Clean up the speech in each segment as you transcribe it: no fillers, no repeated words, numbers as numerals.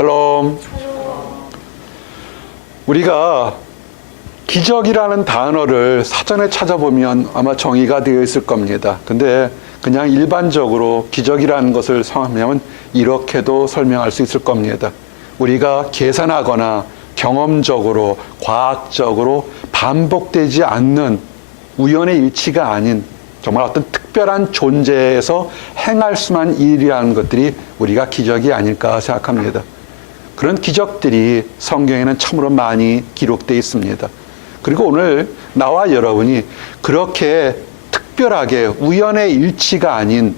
샬롬. 우리가 기적이라는 단어를 사전에 찾아보면 아마 정의가 되어 있을 겁니다. 근데 그냥 일반적으로 기적이라는 것을 성하면 이렇게도 설명할 수 있을 겁니다. 우리가 계산하거나 경험적으로, 과학적으로 반복되지 않는 우연의 일치가 아닌 정말 어떤 특별한 존재에서 행할 수만 일이라는 것들이 우리가 기적이 아닐까 생각합니다. 그런 기적들이 성경에는 참으로 많이 기록되어 있습니다. 그리고 오늘 나와 여러분이 그렇게 특별하게 우연의 일치가 아닌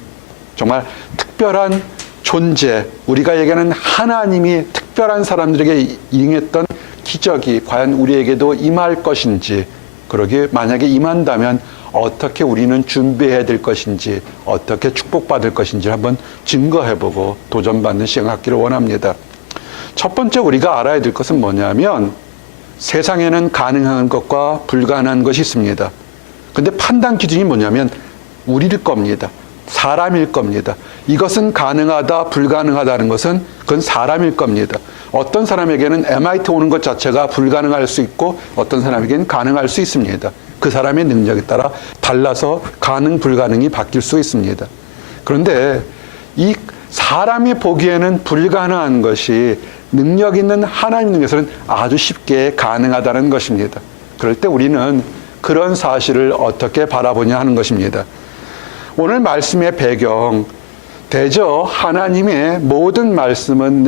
정말 특별한 존재, 우리가 얘기하는 하나님이 특별한 사람들에게 임했던 기적이 과연 우리에게도 임할 것인지, 그러게 만약에 임한다면 어떻게 우리는 준비해야 될 것인지, 어떻게 축복받을 것인지 한번 증거해보고 도전받는 시간 갖기를 원합니다. 첫 번째 우리가 알아야 될 것은 뭐냐면 세상에는 가능한 것과 불가능한 것이 있습니다. 근데 판단 기준이 뭐냐면 우리일 겁니다. 사람일 겁니다. 이것은 가능하다, 불가능하다는 것은 그건 사람일 겁니다. 어떤 사람에게는 MIT 오는 것 자체가 불가능할 수 있고 어떤 사람에게는 가능할 수 있습니다. 그 사람의 능력에 따라 달라서 가능, 불가능이 바뀔 수 있습니다. 그런데 이 사람이 보기에는 불가능한 것이 능력 있는 하나님 능력에서는 아주 쉽게 가능하다는 것입니다. 그럴 때 우리는 그런 사실을 어떻게 바라보냐 하는 것입니다. 오늘 말씀의 배경, 대저 하나님의 모든 말씀은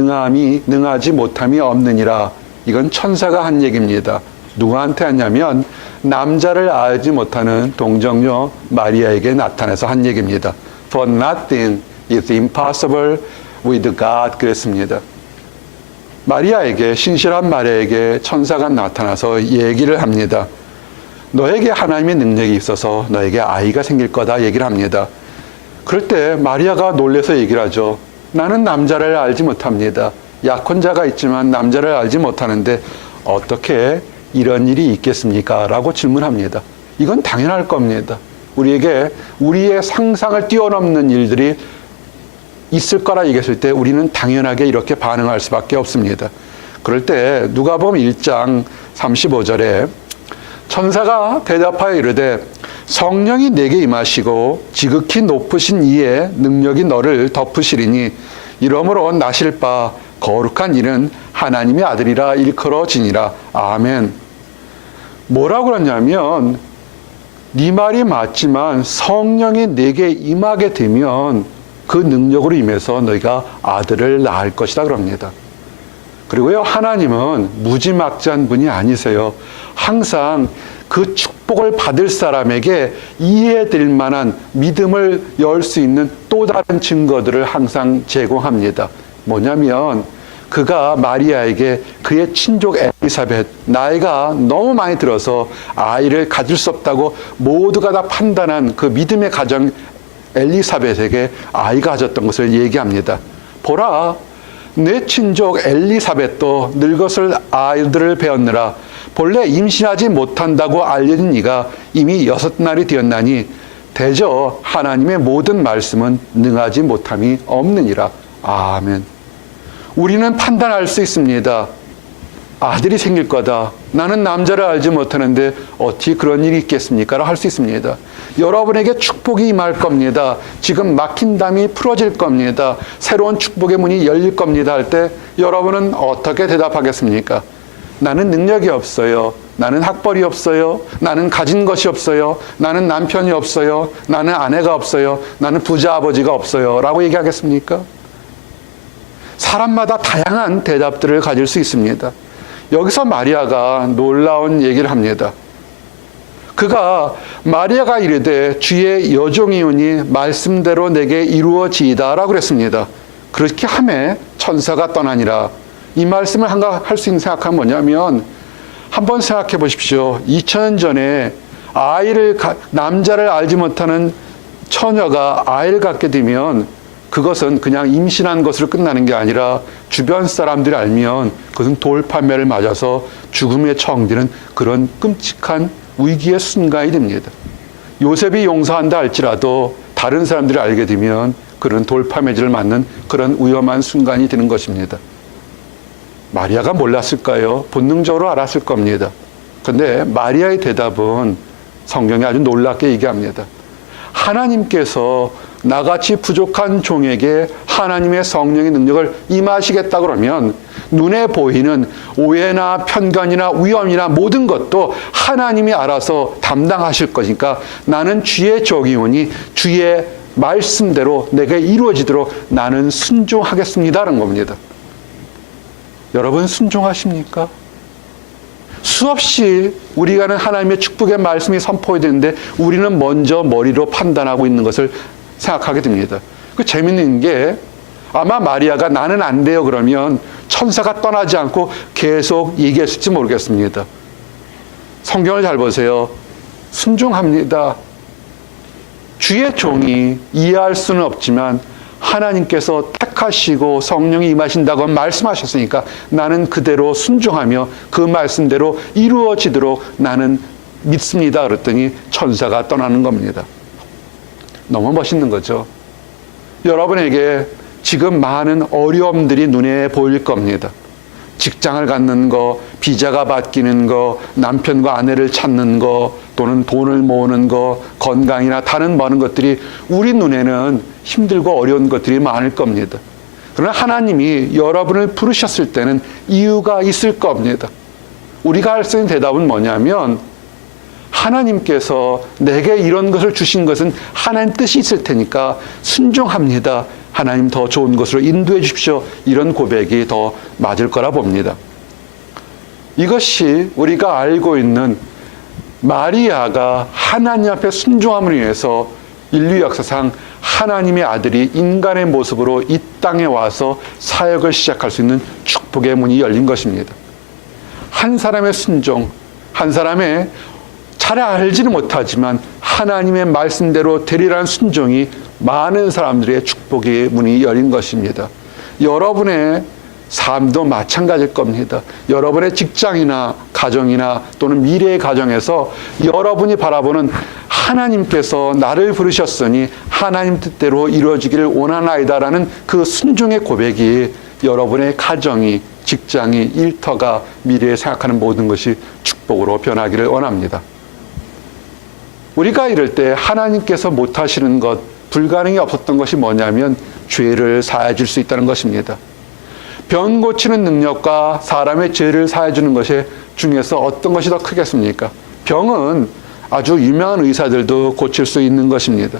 능하지 못함이 없느니라. 이건 천사가 한 얘기입니다. 누구한테 하냐면 남자를 알지 못하는 동정녀 마리아에게 나타나서 한 얘기입니다. For nothing is impossible with God. 그랬습니다. 마리아에게, 신실한 마리아에게 천사가 나타나서 얘기를 합니다. 너에게 하나님의 능력이 있어서 너에게 아이가 생길 거다 얘기를 합니다. 그럴 때 마리아가 놀라서 얘기를 하죠. 나는 남자를 알지 못합니다. 약혼자가 있지만 남자를 알지 못하는데 어떻게 이런 일이 있겠습니까? 라고 질문합니다. 이건 당연할 겁니다. 우리에게 우리의 상상을 뛰어넘는 일들이 있을 거라 얘기했을 때 우리는 당연하게 이렇게 반응할 수밖에 없습니다. 그럴 때 누가복음 1장 35절에 천사가 대답하여 이르되 성령이 내게 임하시고 지극히 높으신 이의 능력이 너를 덮으시리니 이러므로 나실 바 거룩한 이는 하나님의 아들이라 일컬어지니라. 아멘. 뭐라고 그러냐면 네 말이 맞지만 성령이 내게 임하게 되면 그 능력으로 임해서 너희가 아들을 낳을 것이다 그럽니다. 그리고요, 하나님은 무지막지한 분이 아니세요. 항상 그 축복을 받을 사람에게 이해될 만한 믿음을 열 수 있는 또 다른 증거들을 항상 제공합니다. 뭐냐면 그가 마리아에게 그의 친족 엘리사벳, 나이가 너무 많이 들어서 아이를 가질 수 없다고 모두가 다 판단한 그 믿음의 가정 엘리사벳에게 아이가 가졌던 것을 얘기합니다. 보라, 내 친족 엘리사벳도 늙었을 아이들을 배웠느라 본래 임신하지 못한다고 알려진 이가 이미 6날이 되었나니 대저 하나님의 모든 말씀은 능하지 못함이 없느니라. 아멘. 우리는 판단할 수 있습니다. 아들이 생길 거다. 나는 남자를 알지 못하는데 어떻게 그런 일이 있겠습니까? 할 수 있습니다. 여러분에게 축복이 임할 겁니다. 지금 막힌 담이 풀어질 겁니다. 새로운 축복의 문이 열릴 겁니다. 할 때 여러분은 어떻게 대답하겠습니까? 나는 능력이 없어요. 나는 학벌이 없어요. 나는 가진 것이 없어요. 나는 남편이 없어요. 나는 아내가 없어요. 나는 부자 아버지가 없어요. 라고 얘기하겠습니까? 사람마다 다양한 대답들을 가질 수 있습니다. 여기서 마리아가 놀라운 얘기를 합니다. 그가 마리아가 이르되 주의 여종이오니 말씀대로 내게 이루어지이다 라고 그랬습니다. 그렇게 하매 천사가 떠나니라. 이 말씀을 할 수 있는 생각은 뭐냐면 한번 생각해 보십시오. 2000년 전에 남자를 알지 못하는 처녀가 아이를 갖게 되면 그것은 그냥 임신한 것으로 끝나는 게 아니라 주변 사람들이 알면 그것은 돌판매를 맞아서 죽음에 처형되는 그런 끔찍한 위기의 순간이 됩니다. 요셉이 용서한다 할지라도 다른 사람들이 알게 되면 그런 돌파매질을 맞는 그런 위험한 순간이 되는 것입니다. 마리아가 몰랐을까요? 본능적으로 알았을 겁니다. 근데 마리아의 대답은 성경이 아주 놀랍게 얘기합니다. 하나님께서 나같이 부족한 종에게 하나님의 성령의 능력을 임하시겠다 그러면 눈에 보이는 오해나 편견이나 위험이나 모든 것도 하나님이 알아서 담당하실 거니까 나는 주의 종이오니 주의 말씀대로 내게 이루어지도록 나는 순종하겠습니다라는 겁니다. 여러분 순종하십니까? 수없이 우리가 하는 하나님의 축복의 말씀이 선포되는데 우리는 먼저 머리로 판단하고 있는 것을 생각하게 됩니다. 그 재밌는 게 아마 마리아가 나는 안 돼요 그러면 천사가 떠나지 않고 계속 얘기했을지 모르겠습니다. 성경을 잘 보세요. 순종합니다. 주의 종이 이해할 수는 없지만 하나님께서 택하시고 성령이 임하신다고 말씀하셨으니까 나는 그대로 순종하며 그 말씀대로 이루어지도록 나는 믿습니다. 그랬더니 천사가 떠나는 겁니다. 너무 멋있는 거죠. 여러분에게 지금 많은 어려움들이 눈에 보일 겁니다. 직장을 갖는 거, 비자가 바뀌는 거, 남편과 아내를 찾는 거, 또는 돈을 모으는 거, 건강이나 다른 많은 것들이 우리 눈에는 힘들고 어려운 것들이 많을 겁니다. 그러나 하나님이 여러분을 부르셨을 때는 이유가 있을 겁니다. 우리가 할 수 있는 대답은 뭐냐면 하나님께서 내게 이런 것을 주신 것은 하나님 뜻이 있을 테니까 순종합니다. 하나님 더 좋은 것으로 인도해 주십시오. 이런 고백이 더 맞을 거라 봅니다. 이것이 우리가 알고 있는 마리아가 하나님 앞에 순종함을 위해서 인류 역사상 하나님의 아들이 인간의 모습으로 이 땅에 와서 사역을 시작할 수 있는 축복의 문이 열린 것입니다. 한 사람의 순종, 한 사람의 잘 알지는 못하지만 하나님의 말씀대로 되리라는 순종이 많은 사람들의 축복의 문이 열린 것입니다. 여러분의 삶도 마찬가지일 겁니다. 여러분의 직장이나 가정이나 또는 미래의 가정에서 여러분이 바라보는 하나님께서 나를 부르셨으니 하나님 뜻대로 이루어지기를 원하나이다라는 그 순종의 고백이 여러분의 가정이, 직장이, 일터가, 미래에 생각하는 모든 것이 축복으로 변하기를 원합니다. 우리가 이럴 때 하나님께서 못하시는 것, 불가능이 없었던 것이 뭐냐면 죄를 사해 줄 수 있다는 것입니다. 병 고치는 능력과 사람의 죄를 사해 주는 것에 중에서 어떤 것이 더 크겠습니까? 병은 아주 유명한 의사들도 고칠 수 있는 것입니다.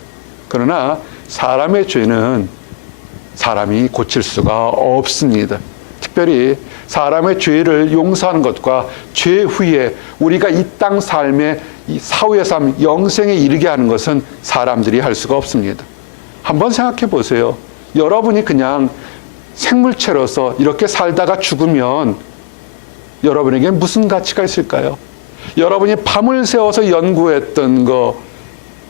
그러나 사람의 죄는 사람이 고칠 수가 없습니다. 특별히 사람의 죄를 용서하는 것과 죄 후에 우리가 이 땅 삶의 이 사후의 삶, 영생에 이르게 하는 것은 사람들이 할 수가 없습니다. 한번 생각해 보세요. 여러분이 그냥 생물체로서 이렇게 살다가 죽으면 여러분에게 무슨 가치가 있을까요? 여러분이 밤을 새워서 연구했던 거,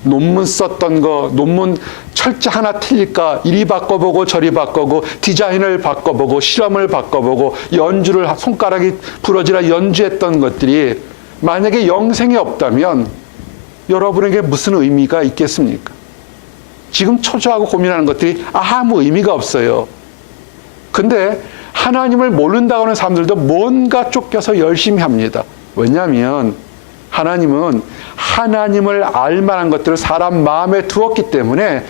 논문 썼던 거, 논문 철자 하나 틀릴까 이리 바꿔보고 저리 바꿔보고 디자인을 바꿔보고 실험을 바꿔보고 연주를 손가락이 부러지라 연주했던 것들이 만약에 영생이 없다면 여러분에게 무슨 의미가 있겠습니까? 지금 초조하고 고민하는 것들이 아무 의미가 없어요. 근데 하나님을 모른다고 하는 사람들도 뭔가 쫓겨서 열심히 합니다. 왜냐하면 하나님은 하나님을 알 만한 것들을 사람 마음에 두었기 때문에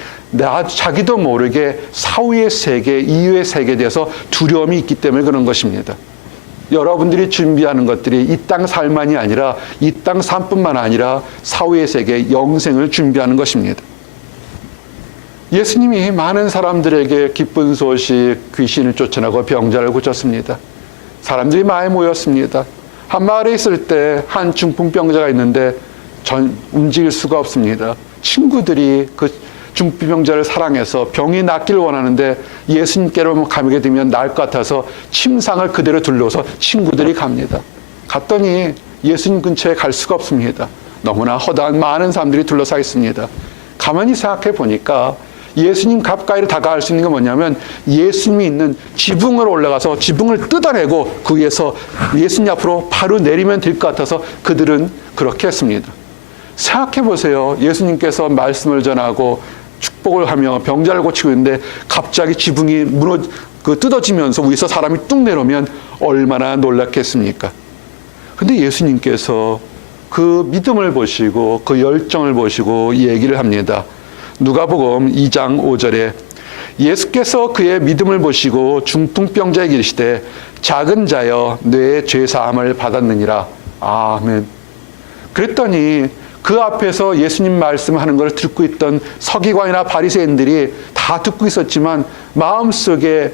자기도 모르게 사후의 세계, 이후의 세계에 대해서 두려움이 있기 때문에 그런 것입니다. 여러분들이 준비하는 것들이 이 땅 삶만이 아니라 이 땅 삶뿐만 아니라 사후의 세계, 영생을 준비하는 것입니다. 예수님이 많은 사람들에게 기쁜 소식, 귀신을 쫓아내고 병자를 고쳤습니다. 사람들이 많이 모였습니다. 한 마을에 있을 때 한 중풍병자가 있는데 움직일 수가 없습니다. 친구들이 그 중풍병자를 사랑해서 병이 낫기를 원하는데 예수님께로 가게 되면 나을 것 같아서 침상을 그대로 둘러서 친구들이 갑니다. 갔더니 예수님 근처에 갈 수가 없습니다. 너무나 허다한 많은 사람들이 둘러싸 있습니다. 가만히 생각해 보니까 예수님 가까이로 다가갈 수 있는 게 뭐냐면 예수님이 있는 지붕으로 올라가서 지붕을 뜯어내고 그 위에서 예수님 앞으로 바로 내리면 될 것 같아서 그들은 그렇게 했습니다. 생각해 보세요. 예수님께서 말씀을 전하고 축복을 하며 병자를 고치고 있는데 갑자기 지붕이 그 뜯어지면서 위에서 사람이 뚝 내려오면 얼마나 놀랐겠습니까? 근데 예수님께서 그 믿음을 보시고 그 열정을 보시고 얘기를 합니다. 누가복음 2장 5절에 예수께서 그의 믿음을 보시고 중풍병자에게 이르시되 작은 자여 내 죄사함을 받았느니라. 아멘. 그랬더니 그 앞에서 예수님 말씀하는 걸 듣고 있던 서기관이나 바리새인들이 다 듣고 있었지만 마음속에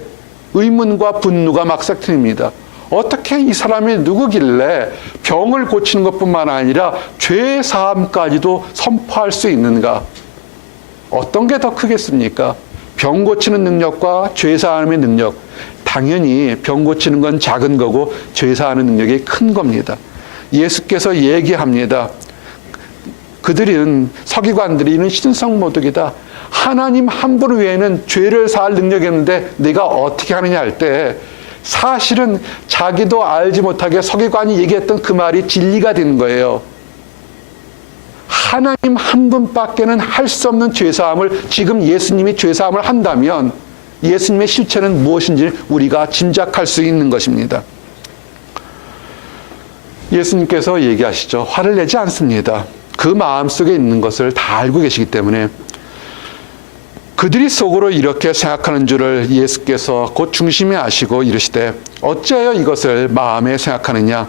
의문과 분노가 막싹 트입니다. 어떻게 이 사람이 누구길래 병을 고치는 것뿐만 아니라 죄 사함까지도 선포할 수 있는가? 어떤 게 더 크겠습니까? 병 고치는 능력과 죄 사함의 능력. 당연히 병 고치는 건 작은 거고 죄 사하는 능력이 큰 겁니다. 예수께서 얘기합니다. 그들은 서기관들이 이는 신성모독이다. 하나님 한 분 외에는 죄를 사할 능력이 없는데 내가 어떻게 하느냐 할 때 사실은 자기도 알지 못하게 서기관이 얘기했던 그 말이 진리가 되는 거예요. 하나님 한 분밖에는 할 수 없는 죄사함을 지금 예수님이 죄사함을 한다면 예수님의 실체는 무엇인지 우리가 짐작할 수 있는 것입니다. 예수님께서 얘기하시죠. 화를 내지 않습니다. 그 마음속에 있는 것을 다 알고 계시기 때문에 그들이 속으로 이렇게 생각하는 줄을 예수께서 곧 중심에 아시고 이르시되 어찌하여 이것을 마음에 생각하느냐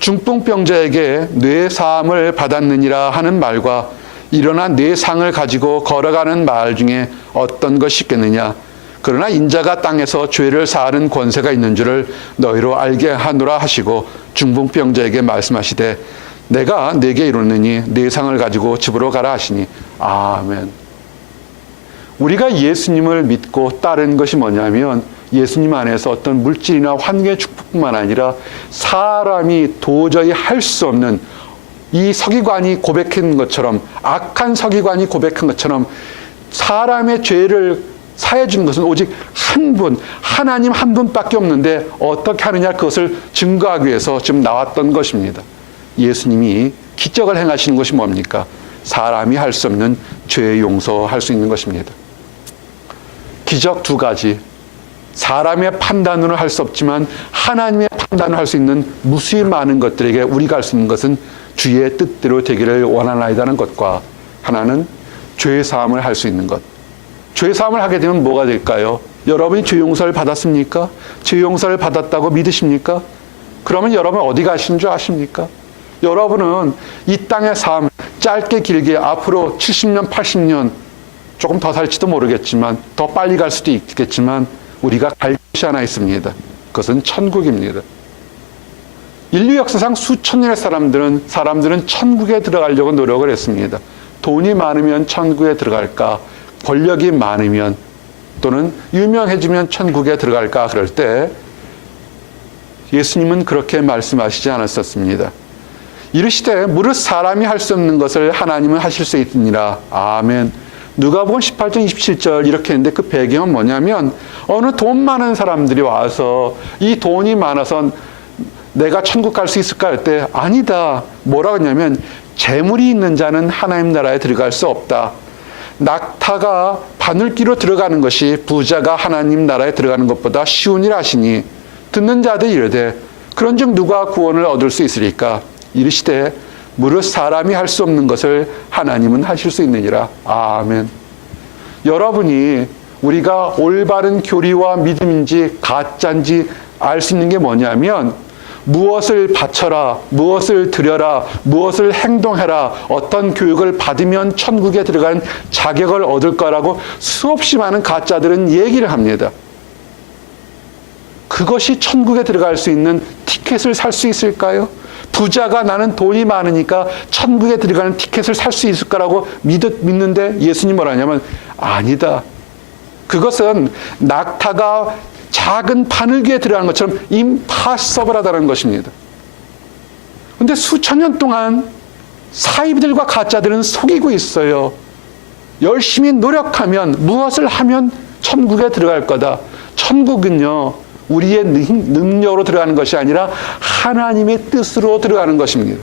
중풍병자에게 뇌사함을 받았느니라 하는 말과 일어나 뇌상을 가지고 걸어가는 말 중에 어떤 것이 있겠느냐 그러나 인자가 땅에서 죄를 사하는 권세가 있는 줄을 너희로 알게 하노라 하시고 중풍병자에게 말씀하시되 내가 네게 이르노니 뇌상을 가지고 집으로 가라 하시니 아멘. 우리가 예수님을 믿고 따르는 것이 뭐냐면 예수님 안에서 어떤 물질이나 환경의 축복뿐만 아니라 사람이 도저히 할 수 없는 이 서기관이 고백한 것처럼 악한 서기관이 고백한 것처럼 사람의 죄를 사해 주는 것은 오직 한 분, 하나님 한 분밖에 없는데 어떻게 하느냐 그것을 증거하기 위해서 지금 나왔던 것입니다. 예수님이 기적을 행하시는 것이 뭡니까? 사람이 할 수 없는 죄 용서할 수 있는 것입니다. 기적 두 가지. 사람의 판단으로 할 수 없지만 하나님의 판단을 할 수 있는 무수히 많은 것들에게 우리가 할 수 있는 것은 주의 뜻대로 되기를 원하나이다는 것과 하나는 죄 사함을 할 수 있는 것. 죄 사함을 하게 되면 뭐가 될까요? 여러분이 죄 용서를 받았습니까? 죄 용서를 받았다고 믿으십니까? 그러면 여러분 어디 가시는 줄 아십니까? 여러분은 이 땅의 삶 짧게 길게 앞으로 70년, 80년 조금 더 살지도 모르겠지만 더 빨리 갈 수도 있겠지만 우리가 갈 곳이 하나 있습니다. 그것은 천국입니다. 인류 역사상 수천 년의 사람들은 천국에 들어가려고 노력을 했습니다. 돈이 많으면 천국에 들어갈까? 권력이 많으면 또는 유명해지면 천국에 들어갈까? 그럴 때 예수님은 그렇게 말씀하시지 않았었습니다. 이르시되 무릇 사람이 할 수 없는 것을 하나님은 하실 수 있느니라. 아멘. 누가복음 18장 27절 이렇게 했는데 그 배경은 뭐냐면 어느 돈 많은 사람들이 와서 이 돈이 많아서 내가 천국 갈 수 있을까 할 때 아니다. 뭐라고 했냐면 재물이 있는 자는 하나님 나라에 들어갈 수 없다. 낙타가 바늘기로 들어가는 것이 부자가 하나님 나라에 들어가는 것보다 쉬운 일 하시니 듣는 자들 이르되 그런즉 누가 구원을 얻을 수 있으리까? 이르시되 무릇 사람이 할 수 없는 것을 하나님은 하실 수 있느니라. 아멘. 여러분이 우리가 올바른 교리와 믿음인지 가짜인지 알 수 있는 게 뭐냐면 무엇을 바쳐라, 무엇을 드려라, 무엇을 행동해라, 어떤 교육을 받으면 천국에 들어가는 자격을 얻을 거라고 수없이 많은 가짜들은 얘기를 합니다. 그것이 천국에 들어갈 수 있는 티켓을 살 수 있을까요? 부자가 나는 돈이 많으니까 천국에 들어가는 티켓을 살 수 있을 거라고 믿는데 예수님 뭐라냐면 아니다. 그것은 낙타가 작은 바늘귀에 들어가는 것처럼 임파서블하다는 것입니다. 그런데 수천 년 동안 사이비들과 가짜들은 속이고 있어요. 열심히 노력하면 무엇을 하면 천국에 들어갈 거다. 천국은요 우리의 능력으로 들어가는 것이 아니라 하나님의 뜻으로 들어가는 것입니다.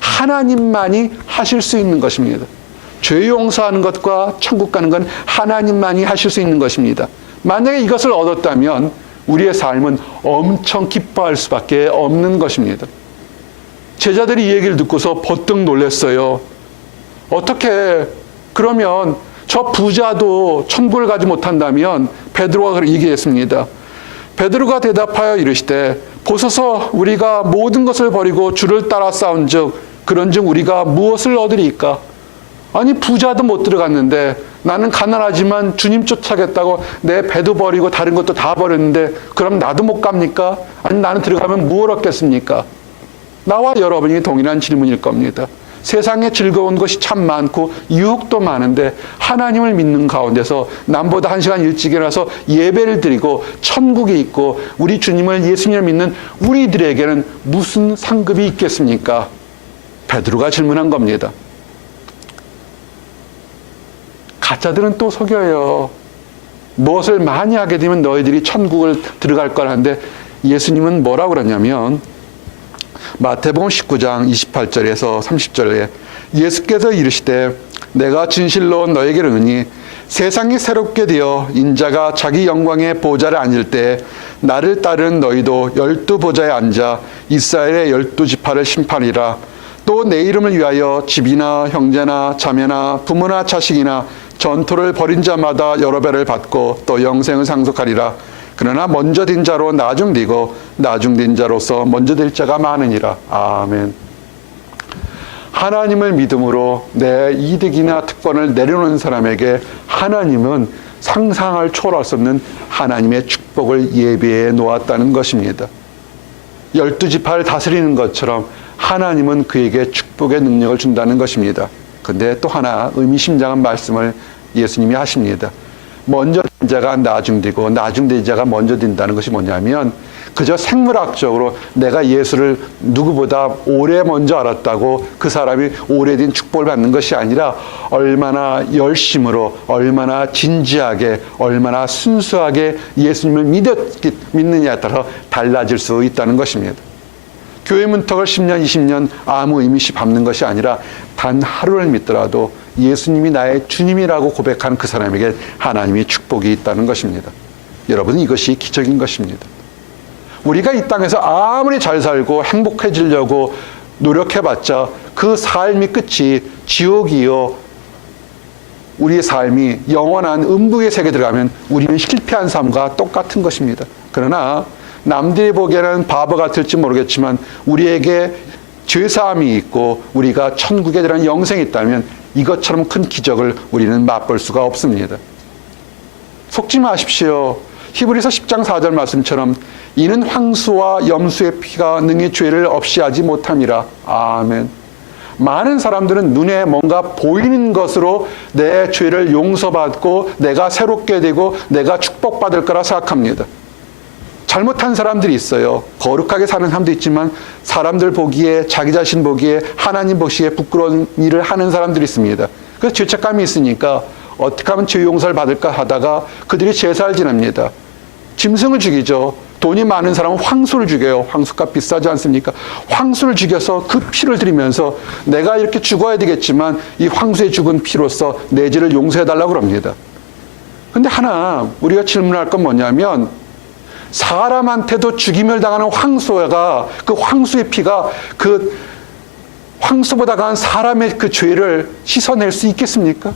하나님만이 하실 수 있는 것입니다. 죄 용서하는 것과 천국 가는 건 하나님만이 하실 수 있는 것입니다. 만약에 이것을 얻었다면 우리의 삶은 엄청 기뻐할 수밖에 없는 것입니다. 제자들이 이 얘기를 듣고서 버뜩 놀랐어요. 어떻게 그러면 저 부자도 천국을 가지 못한다면 베드로가 얘기했습니다. 베드로가 대답하여 이르시되 보소서 우리가 모든 것을 버리고 주를 따라 싸운즉 그런즉 우리가 무엇을 얻으리까? 아니 부자도 못 들어갔는데 나는 가난하지만 주님 쫓아겠다고 내 배도 버리고 다른 것도 다 버렸는데 그럼 나도 못 갑니까? 아니 나는 들어가면 무엇을 얻겠습니까? 나와 여러분이 동일한 질문일 겁니다. 세상에 즐거운 것이 참 많고 유혹도 많은데 하나님을 믿는 가운데서 남보다 1시간 일찍 일어나서 예배를 드리고 천국이 있고 우리 주님을 예수님을 믿는 우리들에게는 무슨 상급이 있겠습니까? 베드로가 질문한 겁니다. 가짜들은 또 속여요. 무엇을 많이 하게 되면 너희들이 천국을 들어갈 거라는데 예수님은 뭐라고 그러냐면 마태복음 19장 28절에서 30절에 예수께서 이르시되 내가 진실로 너에게 이르노니 세상이 새롭게 되어 인자가 자기 영광의 보좌를 앉을 때 나를 따른 너희도 12보좌에 앉아 이스라엘의 12지파를 심판이라. 또 내 이름을 위하여 집이나 형제나 자매나 부모나 자식이나 전토를 벌인 자마다 여러 배를 받고 또 영생을 상속하리라. 그러나 먼저 된 자로 나중되고 나중된 자로서 먼저 될 자가 많으니라. 아멘. 하나님을 믿음으로 내 이득이나 특권을 내려놓는 사람에게 하나님은 상상을 초월할 수 없는 하나님의 축복을 예비해 놓았다는 것입니다. 12지파를 다스리는 것처럼 하나님은 그에게 축복의 능력을 준다는 것입니다. 근데 또 하나 의미심장한 말씀을 예수님이 하십니다. 먼저 된 자가 나중되고 나중된 자가 먼저 된다는 것이 뭐냐면 그저 생물학적으로 내가 예수를 누구보다 오래 먼저 알았다고 그 사람이 오래된 축복을 받는 것이 아니라 얼마나 열심으로 얼마나 진지하게 얼마나 순수하게 예수님을 믿느냐에 따라 달라질 수 있다는 것입니다. 교회 문턱을 10년 20년 아무 의미 없이 밟는 것이 아니라 단 하루를 믿더라도 예수님이 나의 주님이라고 고백하는 그 사람에게 하나님의 축복이 있다는 것입니다. 여러분 이것이 기적인 것입니다. 우리가 이 땅에서 아무리 잘 살고 행복해지려고 노력해봤자 그 삶이 끝이 지옥이요 우리의 삶이 영원한 음부의 세계에 들어가면 우리는 실패한 삶과 똑같은 것입니다. 그러나 남들이 보기에는 바보 같을지 모르겠지만 우리에게 죄사함이 있고 우리가 천국에 들어가는 영생이 있다면 이것처럼 큰 기적을 우리는 맛볼 수가 없습니다. 속지 마십시오. 히브리서 10장 4절 말씀처럼 이는 황수와 염소의 피가 능히 죄를 없이 하지 못함이라. 아멘. 많은 사람들은 눈에 뭔가 보이는 것으로 내 죄를 용서받고 내가 새롭게 되고 내가 축복받을 거라 생각합니다. 잘못한 사람들이 있어요. 거룩하게 사는 사람도 있지만 사람들 보기에 자기 자신 보기에 하나님 보시기에 부끄러운 일을 하는 사람들이 있습니다. 그래서 죄책감이 있으니까 어떻게 하면 죄 용서를 받을까 하다가 그들이 제사를 지냅니다. 짐승을 죽이죠. 돈이 많은 사람은 황소를 죽여요. 황소값 비싸지 않습니까? 황소를 죽여서 그 피를 드리면서 내가 이렇게 죽어야 되겠지만 이 황소의 죽은 피로서 내 죄를 용서해달라고 그럽니다. 근데 하나 우리가 질문할 건 뭐냐면 사람한테도 죽임을 당하는 황소가 그 황소의 피가 그 황소보다 강한 사람의 그 죄를 씻어낼 수 있겠습니까?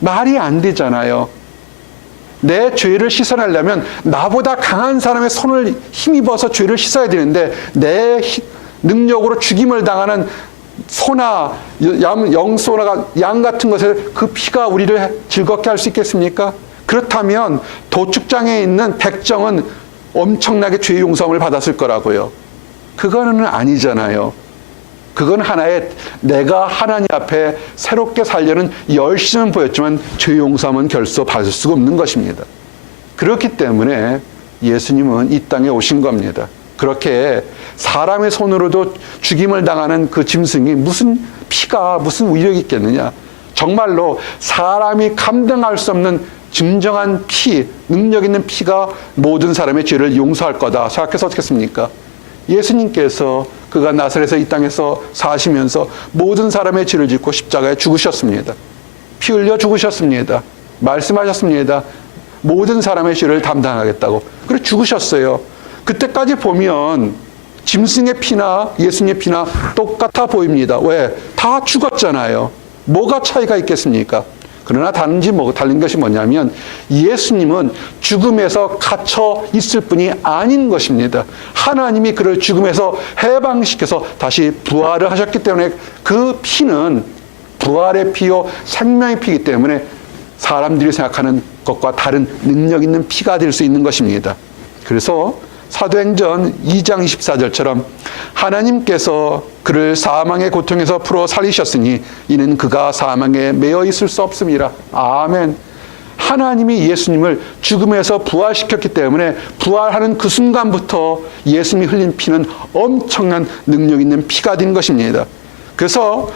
말이 안 되잖아요. 내 죄를 씻어내려면 나보다 강한 사람의 손을 힘입어서 죄를 씻어야 되는데 내 능력으로 죽임을 당하는 소나 영소나 양 같은 것에 그 피가 우리를 즐겁게 할 수 있겠습니까? 그렇다면 도축장에 있는 백정은 엄청나게 죄 용서함을 받았을 거라고요. 그거는 아니잖아요. 그건 하나의 내가 하나님 앞에 새롭게 살려는 열심은 보였지만 죄 용서함은 결코 받을 수가 없는 것입니다. 그렇기 때문에 예수님은 이 땅에 오신 겁니다. 그렇게 사람의 손으로도 죽임을 당하는 그 짐승이 무슨 피가 무슨 위력이 있겠느냐. 정말로 사람이 감당할 수 없는 진정한 피, 능력 있는 피가 모든 사람의 죄를 용서할 거다 생각해서 어떻게 했습니까? 예수님께서 그가 나사렛에서 이 땅에서 사시면서 모든 사람의 죄를 짓고 십자가에 죽으셨습니다. 피 흘려 죽으셨습니다. 말씀하셨습니다. 모든 사람의 죄를 담당하겠다고. 그래서 죽으셨어요. 그때까지 보면 짐승의 피나 예수님의 피나 똑같아 보입니다. 왜? 다 죽었잖아요. 뭐가 차이가 있겠습니까? 그러나 달린 것이 뭐냐면 예수님은 죽음에서 갇혀 있을 뿐이 아닌 것입니다. 하나님이 그를 죽음에서 해방시켜서 다시 부활을 하셨기 때문에 그 피는 부활의 피요 생명의 피이기 때문에 사람들이 생각하는 것과 다른 능력 있는 피가 될 수 있는 것입니다. 그래서 사도행전 2장 24절처럼 하나님께서 그를 사망의 고통에서 풀어 살리셨으니 이는 그가 사망에 매여 있을 수 없음이라. 아멘. 하나님이 예수님을 죽음에서 부활시켰기 때문에 부활하는 그 순간부터 예수님이 흘린 피는 엄청난 능력 있는 피가 된 것입니다. 그래서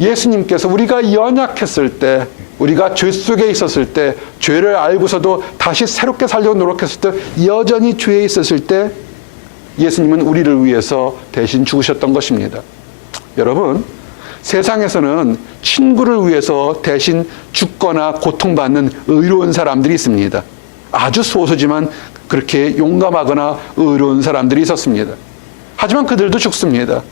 예수님께서 우리가 연약했을 때, 우리가 죄 속에 있었을 때, 죄를 알고서도 다시 새롭게 살려고 노력했을 때, 여전히 죄에 있었을 때 예수님은 우리를 위해서 대신 죽으셨던 것입니다. 여러분, 세상에서는 친구를 위해서 대신 죽거나 고통받는 의로운 사람들이 있습니다. 아주 소수지만 그렇게 용감하거나 의로운 사람들이 있었습니다. 하지만 그들도 죽습니다.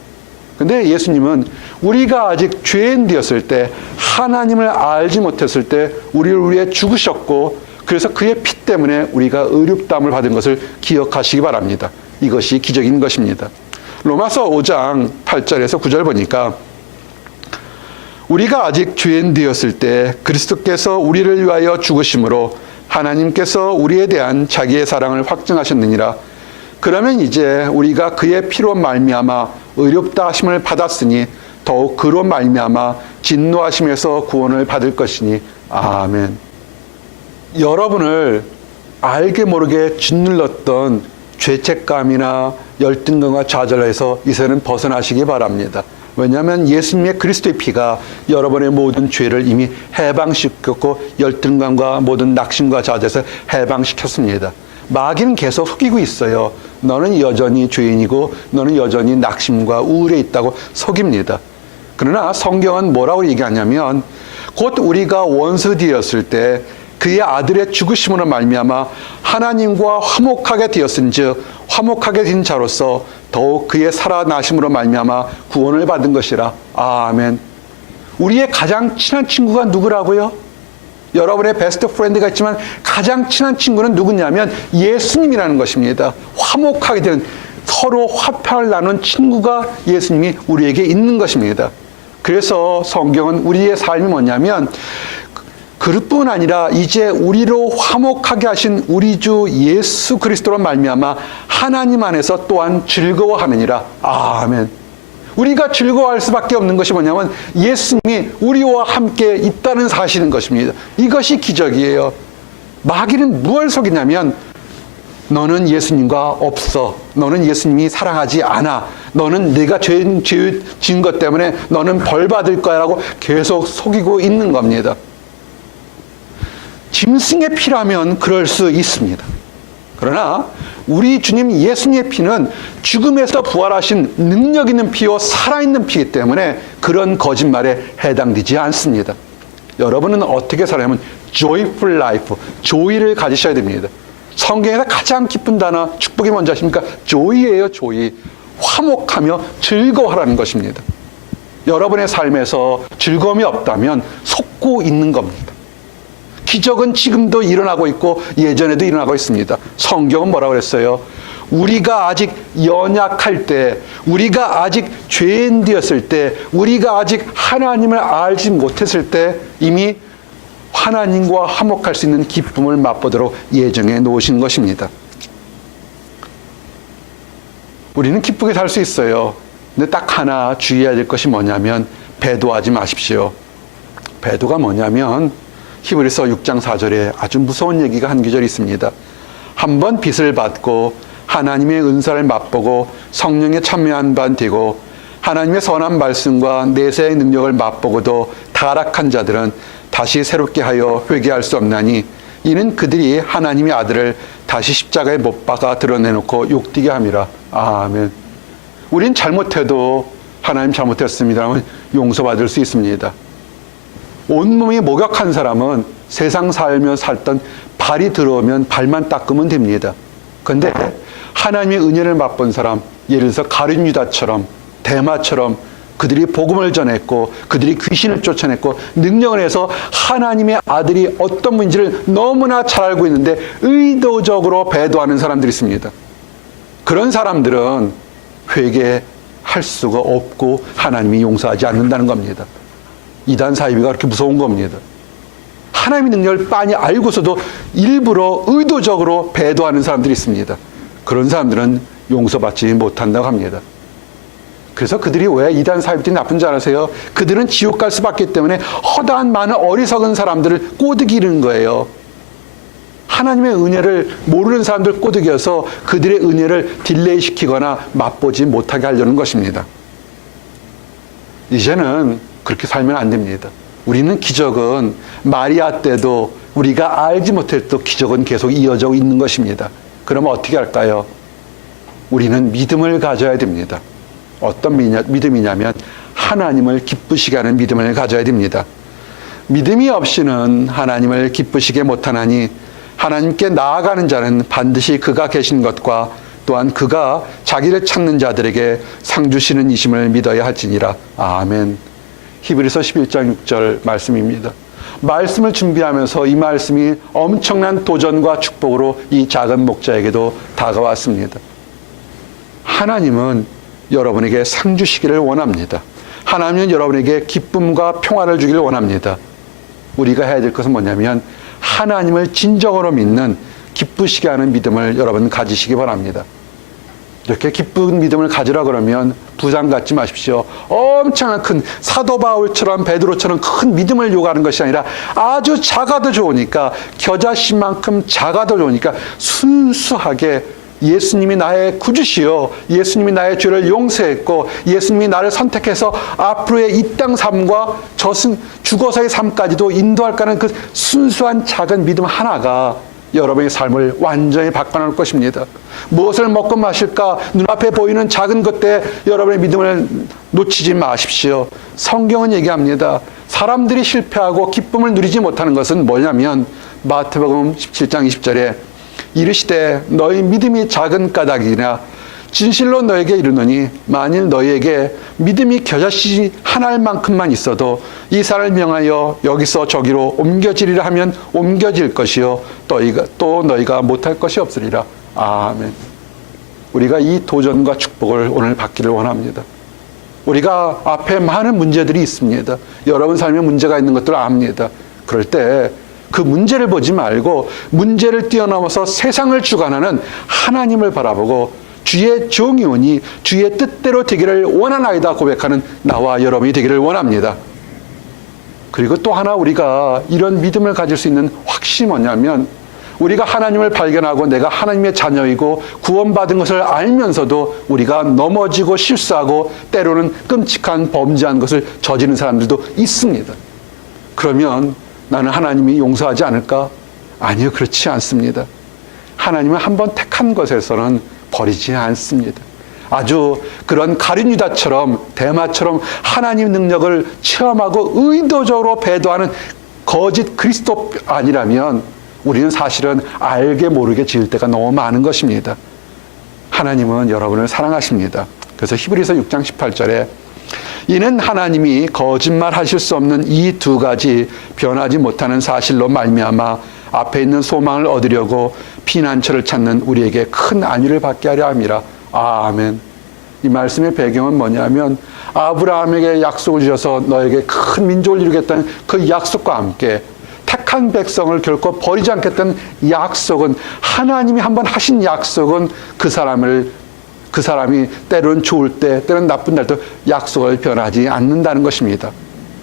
근데 예수님은 우리가 아직 죄인 되었을 때, 하나님을 알지 못했을 때 우리를 위해 죽으셨고, 그래서 그의 피 때문에 우리가 의롭다함을 받은 것을 기억하시기 바랍니다. 이것이 기적인 것입니다. 로마서 5장 8절에서 9절 보니까 우리가 아직 죄인 되었을 때 그리스도께서 우리를 위하여 죽으심으로 하나님께서 우리에 대한 자기의 사랑을 확증하셨느니라. 그러면 이제 우리가 그의 피로 말미암아 의롭다 하심을 받았으니 더욱 그로 말미암아 진노하심에서 구원을 받을 것이니. 아멘. 여러분을 알게 모르게 짓눌렀던 죄책감이나 열등감과 좌절에서 이제는 벗어나시기 바랍니다. 왜냐하면 예수님의 그리스도의 피가 여러분의 모든 죄를 이미 해방시켰고 열등감과 모든 낙심과 좌절에서 해방시켰습니다. 마귀는 계속 속이고 있어요. 너는 여전히 죄인이고 너는 여전히 낙심과 우울에 있다고 속입니다. 그러나 성경은 뭐라고 얘기하냐면 곧 우리가 원수 되었을 때 그의 아들의 죽으심으로 말미암아 하나님과 화목하게 되었은즉 화목하게 된 자로서 더욱 그의 살아나심으로 말미암아 구원을 받은 것이라. 아멘. 우리의 가장 친한 친구가 누구라고요? 여러분의 베스트 프렌드가 있지만 가장 친한 친구는 누구냐면 예수님이라는 것입니다. 화목하게 된, 서로 화평을 나눈 친구가 예수님이 우리에게 있는 것입니다. 그래서 성경은 우리의 삶이 뭐냐면 그뿐 아니라 이제 우리로 화목하게 하신 우리 주 예수 그리스도로 말미암아 하나님 안에서 또한 즐거워하느니라. 아멘. 우리가 즐거워할 수밖에 없는 것이 뭐냐면 예수님이 우리와 함께 있다는 사실인 것입니다. 이것이 기적이에요. 마귀는 무엇을 속이냐면 너는 예수님과 없어. 너는 예수님이 사랑하지 않아. 너는 네가 죄 지은 것 때문에 너는 벌 받을 거야 라고 계속 속이고 있는 겁니다. 짐승의 피라면 그럴 수 있습니다. 그러나 우리 주님 예수님의 피는 죽음에서 부활하신 능력 있는 피요 살아있는 피이기 때문에 그런 거짓말에 해당되지 않습니다. 여러분은 어떻게 살아야면 joyful life, 조이를 가지셔야 됩니다. 성경에서 가장 기쁜 단어, 축복이 뭔지 아십니까? 조이예요, 조이. 화목하며 즐거워하라는 것입니다. 여러분의 삶에서 즐거움이 없다면 속고 있는 겁니다. 기적은 지금도 일어나고 있고 예전에도 일어나고 있습니다. 성경은 뭐라고 그랬어요? 우리가 아직 연약할 때, 우리가 아직 죄인 되었을 때, 우리가 아직 하나님을 알지 못했을 때 이미 하나님과 화목할 수 있는 기쁨을 맛보도록 예정해 놓으신 것입니다. 우리는 기쁘게 살 수 있어요. 근데 딱 하나 주의해야 될 것이 뭐냐면 배도하지 마십시오. 배도가 뭐냐면 히브리서 6장 4절에 아주 무서운 얘기가 한 구절이 있습니다. 한번 빚을 받고 하나님의 은사를 맛보고 성령에 참여한 바 되고 하나님의 선한 말씀과 내세의 능력을 맛보고도 타락한 자들은 다시 새롭게 하여 회개할 수 없나니 이는 그들이 하나님의 아들을 다시 십자가에 못 박아 드러내놓고 욕되게 함이라. 아멘. 우린 잘못해도 하나님 잘못했습니다면 용서받을 수 있습니다. 온몸이 목욕한 사람은 세상 살며 살던 발이 들어오면 발만 닦으면 됩니다. 그런데 하나님의 은혜를 맛본 사람, 예를 들어서 가룟 유다처럼, 데마처럼 그들이 복음을 전했고 그들이 귀신을 쫓아냈고 능력을 해서 하나님의 아들이 어떤 분인지를 너무나 잘 알고 있는데 의도적으로 배도하는 사람들이 있습니다. 그런 사람들은 회개할 수가 없고 하나님이 용서하지 않는다는 겁니다. 이단 사이비가 그렇게 무서운 겁니다. 하나님의 능력을 빤히 알고서도 일부러 의도적으로 배도하는 사람들이 있습니다. 그런 사람들은 용서받지 못한다고 합니다. 그래서 그들이 왜 이단 사이비들이 나쁜 줄 아세요? 그들은 지옥 갈 수밖에 없기 때문에 허다한 많은 어리석은 사람들을 꼬드기는 거예요. 하나님의 은혜를 모르는 사람들 꼬드겨서 그들의 은혜를 딜레이 시키거나 맛보지 못하게 하려는 것입니다. 이제는 그렇게 살면 안 됩니다. 우리는 기적은 마리아 때도 우리가 알지 못했던 기적은 계속 이어져 있는 것입니다. 그러면 어떻게 할까요? 우리는 믿음을 가져야 됩니다. 어떤 믿음이냐면 하나님을 기쁘시게 하는 믿음을 가져야 됩니다. 믿음이 없이는 하나님을 기쁘시게 못하나니 하나님께 나아가는 자는 반드시 그가 계신 것과 또한 그가 자기를 찾는 자들에게 상 주시는 이심을 믿어야 할지니라. 아멘. 히브리서 11장 6절 말씀입니다. 말씀을 준비하면서 이 말씀이 엄청난 도전과 축복으로 이 작은 목자에게도 다가왔습니다. 하나님은 여러분에게 상 주시기를 원합니다. 하나님은 여러분에게 기쁨과 평화를 주기를 원합니다. 우리가 해야 될 것은 뭐냐면 하나님을 진정으로 믿는 기쁘시게 하는 믿음을 여러분 가지시기 바랍니다. 이렇게 기쁜 믿음을 가지라 그러면 부장 갖지 마십시오. 엄청난 큰 사도 바울처럼 베드로처럼 큰 믿음을 요구하는 것이 아니라 아주 작아도 좋으니까 겨자씨만큼 작아도 좋으니까 순수하게 예수님이 나의 구주시요, 예수님이 나의 죄를 용서했고 예수님이 나를 선택해서 앞으로의 이 땅 삶과 죽어서의 삶까지도 인도할까는 그 순수한 작은 믿음 하나가 여러분의 삶을 완전히 바꿔놓을 것입니다. 무엇을 먹고 마실까 눈앞에 보이는 작은 것 때 여러분의 믿음을 놓치지 마십시오. 성경은 얘기합니다. 사람들이 실패하고 기쁨을 누리지 못하는 것은 뭐냐면 마태복음 17장 20절에 이르시되 너희 믿음이 작은 까닭이나 진실로 너에게 이르노니 만일 너희에게 믿음이 겨자씨 하나만큼만 있어도 이 산을 명하여 여기서 저기로 옮겨지리라 하면 옮겨질 것이요 또 너희가 못할 것이 없으리라. 아멘. 우리가 이 도전과 축복을 오늘 받기를 원합니다. 우리가 앞에 많은 문제들이 있습니다. 여러분 삶에 문제가 있는 것들을 압니다. 그럴 때 그 문제를 보지 말고 문제를 뛰어넘어서 세상을 주관하는 하나님을 바라보고 주의 종이오니 주의 뜻대로 되기를 원하나이다 고백하는 나와 여러분이 되기를 원합니다. 그리고 또 하나 우리가 이런 믿음을 가질 수 있는 확신이 뭐냐면 우리가 하나님을 발견하고 내가 하나님의 자녀이고 구원받은 것을 알면서도 우리가 넘어지고 실수하고 때로는 끔찍한 범죄한 것을 저지른 사람들도 있습니다. 그러면 나는 하나님이 용서하지 않을까? 아니요, 그렇지 않습니다. 하나님은 한번 택한 것에서는 버리지 않습니다. 아주 그런 가룟 유다처럼 데마처럼 하나님 능력을 체험하고 의도적으로 배도하는 거짓 그리스도 아니라면 우리는 사실은 알게 모르게 지을 때가 너무 많은 것입니다. 하나님은 여러분을 사랑하십니다. 그래서 히브리서 6장 18절에 이는 하나님이 거짓말하실 수 없는 이 두 가지 변하지 못하는 사실로 말미암아 앞에 있는 소망을 얻으려고 피난처를 찾는 우리에게 큰 안위를 받게 하려 함이라. 아멘. 이 말씀의 배경은 뭐냐면 아브라함에게 약속을 주셔서 너에게 큰 민족을 이루겠다는 그 약속과 함께 택한 백성을 결코 버리지 않겠다는 약속은 하나님이 한번 하신 약속은 그 사람이 때로는 좋을 때 때로는 나쁜 날도 약속을 변하지 않는다는 것입니다.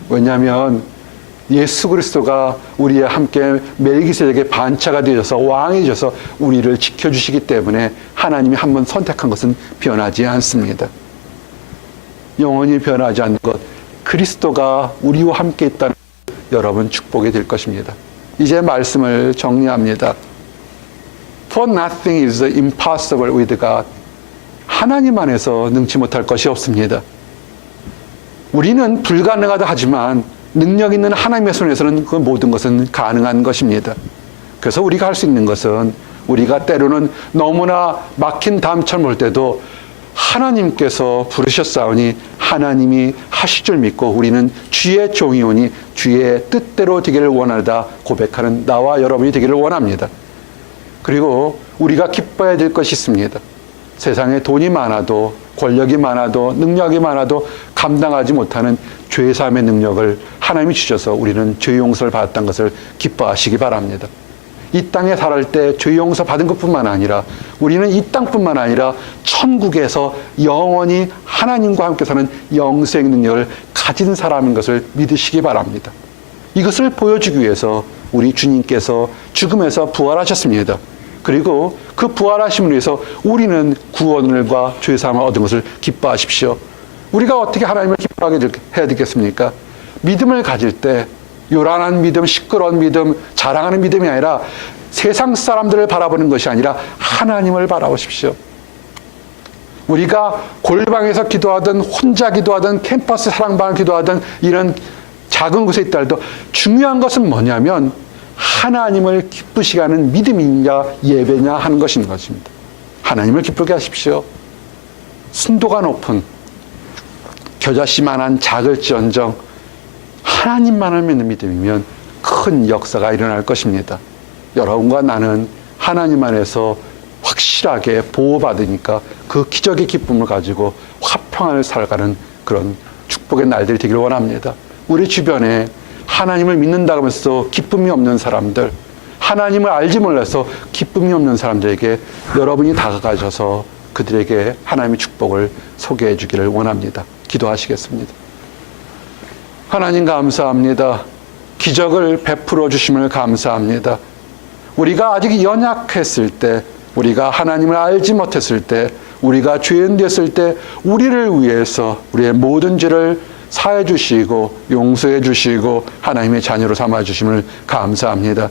왜냐하면 예수 그리스도가 우리와 함께 멜기세덱의 반차가 되어서 왕이 되어서 우리를 지켜주시기 때문에 하나님이 한번 선택한 것은 변하지 않습니다. 영원히 변하지 않는 것, 그리스도가 우리와 함께 있다는 여러분 축복이 될 것입니다. 이제 말씀을 정리합니다. For nothing is impossible with God. 하나님 안에서 능치 못할 것이 없습니다. 우리는 불가능하다 하지만 능력 있는 하나님의 손에서는 그 모든 것은 가능한 것입니다. 그래서 우리가 할 수 있는 것은 우리가 때로는 너무나 막힌 담처럼 볼 때도 하나님께서 부르셨사오니 하나님이 하실 줄 믿고 우리는 주의 종이오니 주의 뜻대로 되기를 원하다 고백하는 나와 여러분이 되기를 원합니다. 그리고 우리가 기뻐해야 될 것이 있습니다. 세상에 돈이 많아도 권력이 많아도 능력이 많아도 감당하지 못하는 죄사함의 능력을 하나님이 주셔서 우리는 죄 용서를 받았다는 것을 기뻐하시기 바랍니다. 이 땅에 살을 때 죄 용서 받은 것뿐만 아니라 우리는 이 땅뿐만 아니라 천국에서 영원히 하나님과 함께 사는 영생 능력을 가진 사람인 것을 믿으시기 바랍니다. 이것을 보여주기 위해서 우리 주님께서 죽음에서 부활하셨습니다. 그리고 그 부활하심을 위해서 우리는 구원을과 죄사함을 얻은 것을 기뻐하십시오. 우리가 어떻게 하나님을 기뻐하게 해야 되겠습니까? 믿음을 가질 때 요란한 믿음, 시끄러운 믿음, 자랑하는 믿음이 아니라 세상 사람들을 바라보는 것이 아니라 하나님을 바라보십시오. 우리가 골방에서 기도하든 혼자 기도하든 캠퍼스 사랑방을 기도하든 이런 작은 곳에 있다 해도 중요한 것은 뭐냐면 하나님을 기쁘시게 하는 믿음이냐 예배냐 하는 것입니다. 하나님을 기쁘게 하십시오. 순도가 높은 겨자씨만한 작을지언정 하나님만을 믿는 믿음이면 큰 역사가 일어날 것입니다. 여러분과 나는 하나님 안에서 확실하게 보호받으니까 그 기적의 기쁨을 가지고 화평을 살아가는 그런 축복의 날들이 되기를 원합니다. 우리 주변에 하나님을 믿는다고 하면서 기쁨이 없는 사람들, 하나님을 알지 몰라서 기쁨이 없는 사람들에게 여러분이 다가가셔서 그들에게 하나님의 축복을 소개해 주기를 원합니다. 기도하시겠습니다. 하나님 감사합니다. 기적을 베풀어 주심을 감사합니다. 우리가 아직 연약했을 때, 우리가 하나님을 알지 못했을 때, 우리가 죄인 됐을 때 우리를 위해서 우리의 모든 죄를 사해 주시고 용서해 주시고 하나님의 자녀로 삼아 주심을 감사합니다.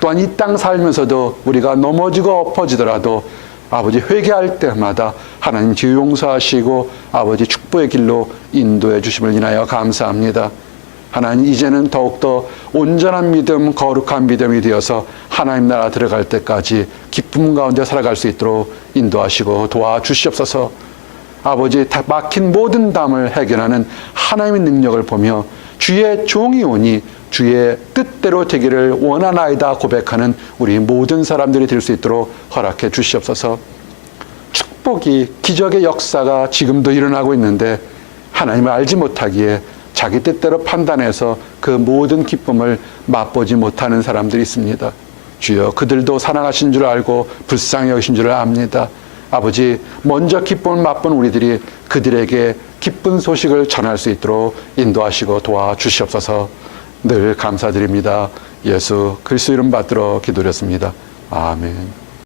또한 이 땅 살면서도 우리가 넘어지고 엎어지더라도 아버지 회개할 때마다 하나님 죄 용서하시고 아버지 축복의 길로 인도해 주심을 인하여 감사합니다. 하나님 이제는 더욱더 온전한 믿음, 거룩한 믿음이 되어서 하나님 나라 들어갈 때까지 기쁨 가운데 살아갈 수 있도록 인도하시고 도와주시옵소서. 아버지 막힌 모든 담을 해결하는 하나님의 능력을 보며 주의 종이 오니 주의 뜻대로 되기를 원하나이다 고백하는 우리 모든 사람들이 될 수 있도록 허락해 주시옵소서. 축복이 기적의 역사가 지금도 일어나고 있는데 하나님을 알지 못하기에 자기 뜻대로 판단해서 그 모든 기쁨을 맛보지 못하는 사람들이 있습니다. 주여 그들도 사랑하신 줄 알고 불쌍히 여기신 줄 압니다. 아버지 먼저 기쁨을 맛본 우리들이 그들에게 기쁜 소식을 전할 수 있도록 인도하시고 도와주시옵소서. 늘 감사드립니다. 예수 그리스도 이름 받들어 기도드렸습니다. 아멘.